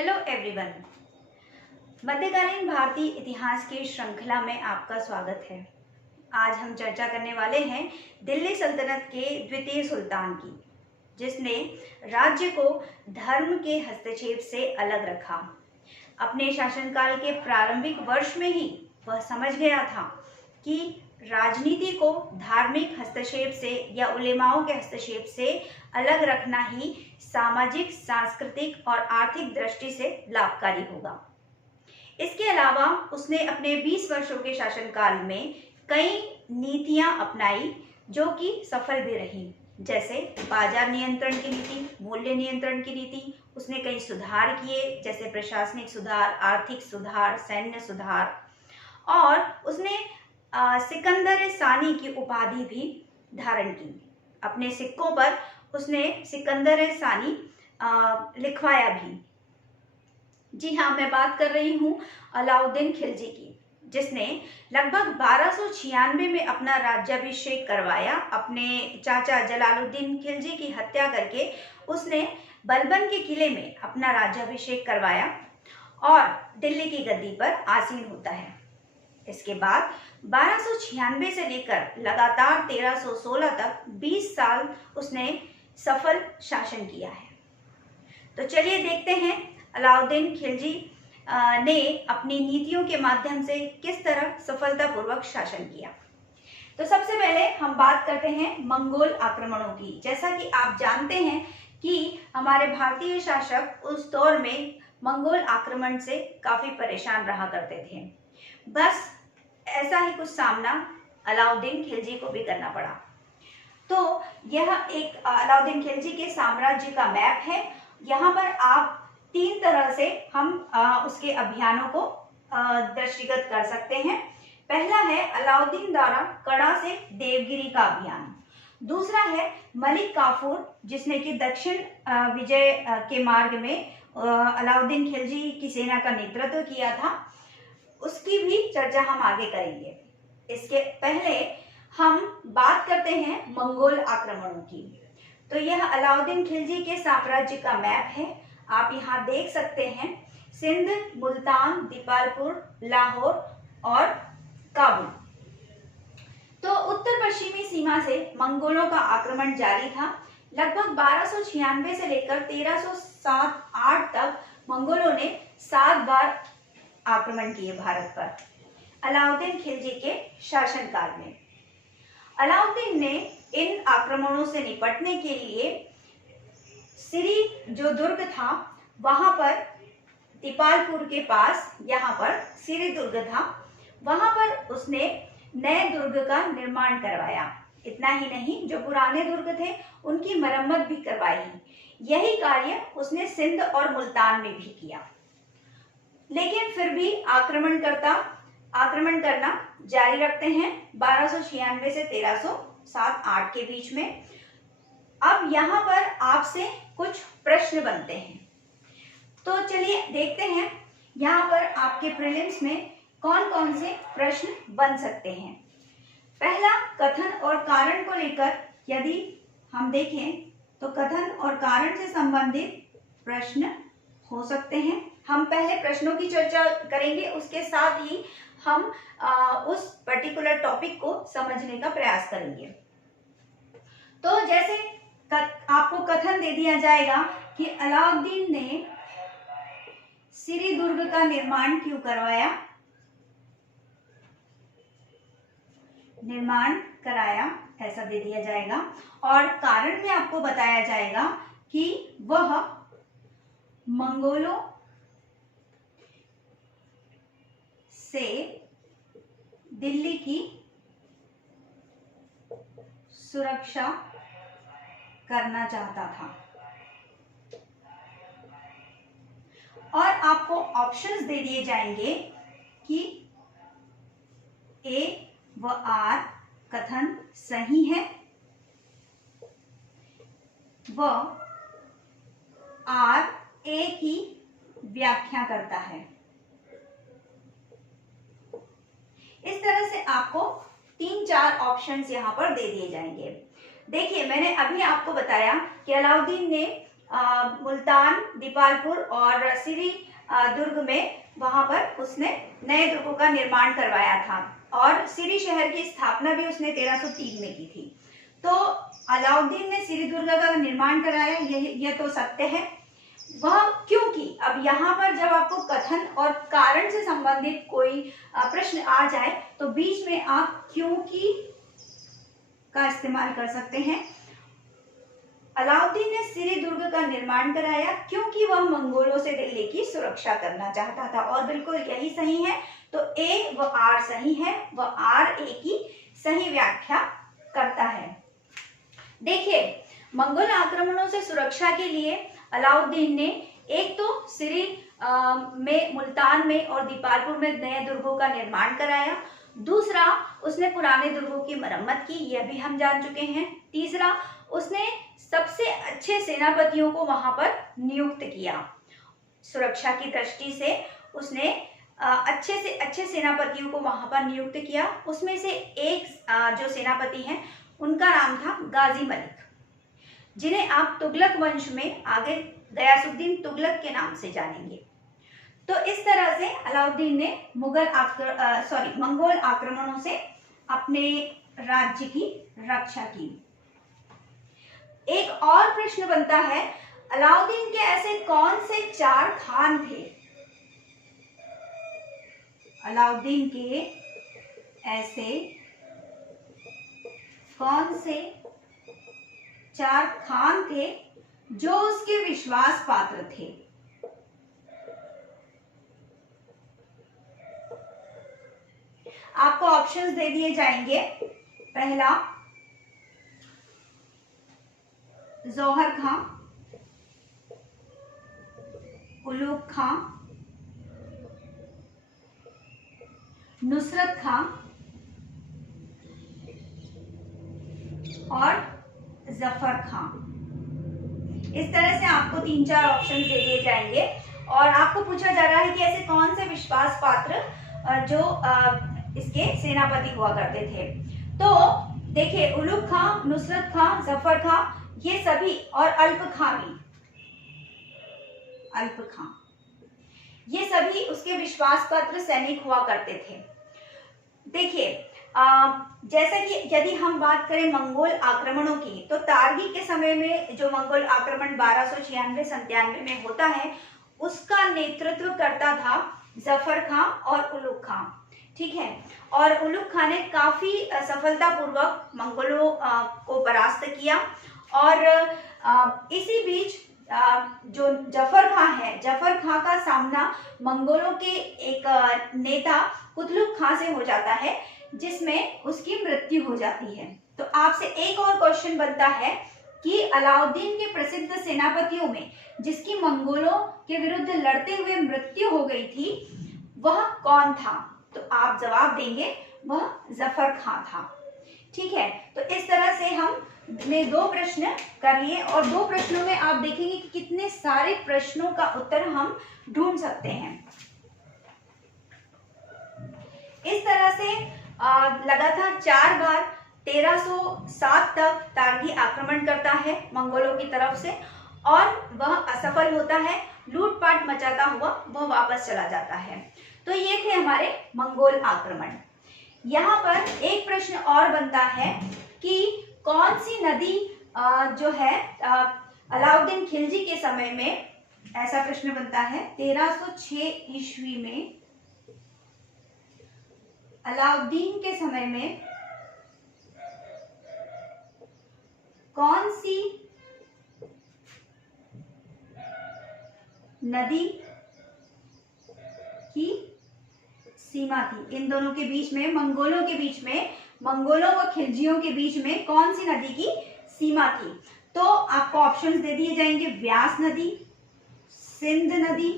Hello everyone. मध्यकालीन भारतीय इतिहास की श्रृंखला में आपका स्वागत है। आज हम चर्चा करने वाले हैं दिल्ली सल्तनत के द्वितीय सुल्तान की, जिसने राज्य को धर्म के हस्तक्षेप से अलग रखा। अपने शासनकाल के प्रारंभिक वर्ष में ही वह समझ गया था कि राजनीति को धार्मिक हस्तक्षेप से या उलेमाओं के हस्तक्षेप से अलग रखना ही सामाजिक, सांस्कृतिक और आर्थिक दृष्टि से लाभकारी होगा। इसके अलावा उसने अपने 20 वर्षों के शासनकाल में कई नीतियां अपनाई जो कि सफल भी रही, जैसे बाजार नियंत्रण की नीति, मूल्य नियंत्रण की नीति। उसने कई सुधार किए, जैसे प्रशासनिक सुधार, आर्थिक सुधार, सैन्य सुधार, और उसने सिकंदर सानी की उपाधि भी धारण की। अपने सिक्कों पर उसने सिकंदर सानी लिखवाया भी। जी हाँ, मैं बात कर रही हूँ अलाउद्दीन खिलजी की, जिसने लगभग 1296 में अपना राज्याभिषेक करवाया। अपने चाचा जलालुद्दीन खिलजी की हत्या करके उसने बलबन के किले में अपना राज्याभिषेक करवाया और दिल्ली की गद्दी पर आसीन होता है। इसके बाद 1296 से लेकर लगातार 1316 तक 20 साल उसने सफल शासन किया है। तो चलिए देखते हैं अलाउद्दीन खिलजी ने अपनी नीतियों के माध्यम से किस तरह सफलतापूर्वक शासन किया। तो सबसे पहले हम बात करते हैं मंगोल आक्रमणों की। जैसा कि आप जानते हैं कि हमारे भारतीय शासक उस दौर में मंगोल आक्रमण से काफी परेशान रहा करते थे। बस ऐसा ही कुछ सामना अलाउद्दीन खिलजी को भी करना पड़ा। तो यह एक अलाउद्दीन खिलजी के साम्राज्य का मैप है। यहाँ पर आप 3 तरह से हम उसके अभियानों को दृष्टिगत कर सकते हैं। पहला है अलाउद्दीन द्वारा कड़ा से देवगिरी का अभियान। दूसरा है मलिक काफूर, जिसने कि दक्षिण विजय के मार्ग में अलाउद्दीन खिलजी की सेना का नेतृत्व किया था। उसकी भी चर्चा हम आगे करेंगे। इसके पहले हम बात करते हैं मंगोल आक्रमणों की। तो यह अलाउद्दीन खिलजी के साम्राज्य का मैप है। आप यहाँ देख सकते हैं सिंध, मुल्तान, दीपालपुर, लाहौर और काबुल। तो उत्तर पश्चिमी सीमा से मंगोलों का आक्रमण जारी था। लगभग 1296 से लेकर 1307-8 तक मंगोलों ने 7 बार आक्रमण किए भारत पर अलाउद्दीन खिलजी के शासनकाल में। अलाउद्दीन ने इन आक्रमणों से निपटने के लिए सिरी जो दुर्ग था, वहां पर दीपालपुर के पास यहाँ पर सिरी दुर्ग था, वहां पर उसने नए दुर्ग का निर्माण करवाया। इतना ही नहीं, जो पुराने दुर्ग थे उनकी मरम्मत भी करवाई। यही कार्य उसने सिंध और मुल्तान में भी किया। लेकिन फिर भी आक्रमण करना जारी रखते हैं 1296 से 1307-8 के बीच में। अब यहाँ पर आपसे कुछ प्रश्न बनते हैं, तो चलिए देखते हैं यहाँ पर आपके प्रीलिम्स में कौन कौन से प्रश्न बन सकते हैं। पहला, कथन और कारण को लेकर यदि हम देखें तो कथन और कारण से संबंधित प्रश्न हो सकते हैं। हम पहले प्रश्नों की चर्चा करेंगे, उसके साथ ही हम उस पर्टिकुलर टॉपिक को समझने का प्रयास करेंगे। तो जैसे आपको कथन दे दिया जाएगा कि अलाउद्दीन ने सिरी दुर्ग का निर्माण क्यों कराया, ऐसा दे दिया जाएगा। और कारण में आपको बताया जाएगा कि वह मंगोलों से दिल्ली की सुरक्षा करना चाहता था। और आपको ऑप्शंस दे दिए जाएंगे कि ए व आर कथन सही है व आर ए की व्याख्या करता है। इस तरह से आपको 3-4 ऑप्शंस यहाँ पर दे दिए जाएंगे। देखिए, मैंने अभी आपको बताया कि अलाउद्दीन ने मुल्तान, दीपालपुर और श्री दुर्ग में वहां पर उसने नए दुर्गों का निर्माण करवाया था और श्री शहर की स्थापना भी उसने 1303 में की थी। तो अलाउद्दीन ने श्री दुर्ग का निर्माण कराया, यह तो सत्य है। वह क्योंकि अब यहाँ पर जब आपको कथन और कारण से संबंधित कोई प्रश्न आ जाए तो बीच में आप क्योंकि का इस्तेमाल कर सकते हैं। अलाउद्दीन ने श्री दुर्ग का निर्माण कराया क्योंकि वह मंगोलों से दिल्ली की सुरक्षा करना चाहता था, और बिल्कुल यही सही है। तो ए व आर सही है, वह आर ए की सही व्याख्या करता है। देखिए, मंगोल आक्रमणों से सुरक्षा के लिए अलाउद्दीन ने एक तो श्री में, मुल्तान में और दीपालपुर में नए दुर्गों का निर्माण कराया। दूसरा, उसने पुराने दुर्गों की मरम्मत की, यह भी हम जान चुके हैं। तीसरा, उसने सबसे अच्छे सेनापतियों को वहां पर नियुक्त किया। सुरक्षा की दृष्टि से उसने अच्छे से अच्छे सेनापतियों को वहां पर नियुक्त किया। उसमें से एक जो सेनापति हैं उनका नाम था गाजी मलिक, जिन्हें आप तुगलक वंश में आगे गयासुद्दीन तुगलक के नाम से जानेंगे। तो इस तरह से अलाउद्दीन ने मंगोल आक्रमणों से अपने राज्य की रक्षा की। एक और प्रश्न बनता है, अलाउद्दीन के ऐसे कौन से 4 खान थे? अलाउद्दीन के ऐसे कौन से 4 खान थे जो उसके विश्वास पात्र थे? आपको ऑप्शंस दे दिए जाएंगे। पहला जौहर खां, उलूग खां, नुसरत खां और जफर खां। इस तरह से आपको 3-4 ऑप्शन दे दिए जाएंगे और आपको पूछा जा रहा है कि ऐसे कौन से विश्वास पात्र जो इसके सेनापति हुआ करते थे। तो देखिए, उलूग खां, नुसरत खां, जफर खां, ये सभी, और अल्प खां भी, अल्प खां, ये सभी उसके विश्वास पात्र सैनिक हुआ करते थे। देखिए, जैसा कि यदि हम बात करें मंगोल आक्रमणों की, तो तारगी के समय में जो मंगोल आक्रमण 1296-97 में होता है, उसका नेतृत्व करता था जफर खां और उलूग खां। ठीक है, और उलूग खां ने काफी सफलतापूर्वक मंगोलों को परास्त किया। और इसी बीच जो जफर खां है, जफर खां का सामना मंगोलों के एक नेता कुतलुग खां से हो जाता है, जिसमें उसकी मृत्यु हो जाती है। तो आपसे एक और क्वेश्चन बनता है कि अलाउद्दीन के प्रसिद्ध सेनापतियों में जिसकी मंगोलों के विरुद्ध लड़ते हुए मृत्यु हो गई थी, वह कौन था? तो आप जवाब देंगे वह जफर खां था। ठीक है, तो इस तरह से हमने 2 प्रश्न कर लिए और 2 प्रश्नों में आप देखेंगे कि कितने सारे प्रश्नों का उत्तर हम ढूंढ सकते हैं। इस तरह से लगातार 4 बार 1307 तक तारगी आक्रमण करता है मंगोलों की तरफ से और वह असफल होता है। लूटपाट मचाता हुआ वह वापस चला जाता है। तो ये थे हमारे मंगोल आक्रमण। यहाँ पर एक प्रश्न और बनता है कि कौन सी नदी जो है अलाउद्दीन खिलजी के समय में, ऐसा प्रश्न बनता है 1306 ईस्वी में अलाउद्दीन के समय में कौन सी नदी की सीमा थी? इन दोनों के बीच में, मंगोलों के बीच में, मंगोलों व खिलजियों के बीच में कौन सी नदी की सीमा थी? तो आपको ऑप्शंस दे दिए जाएंगे, व्यास नदी, सिंध नदी,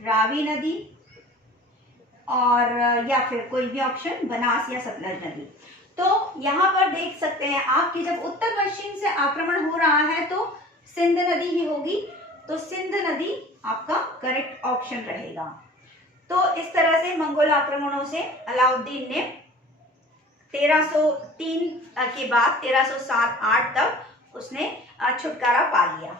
रावी नदी और या फिर कोई भी ऑप्शन बनास या सतलज नदी। तो यहाँ पर देख सकते हैं आप कि जब उत्तर पश्चिम से आक्रमण हो रहा है तो सिंध नदी ही होगी, तो सिंध नदी आपका करेक्ट ऑप्शन रहेगा। तो इस तरह से मंगोल आक्रमणों से अलाउद्दीन ने 1303 के बाद 1307-8 तक उसने छुटकारा पा लिया।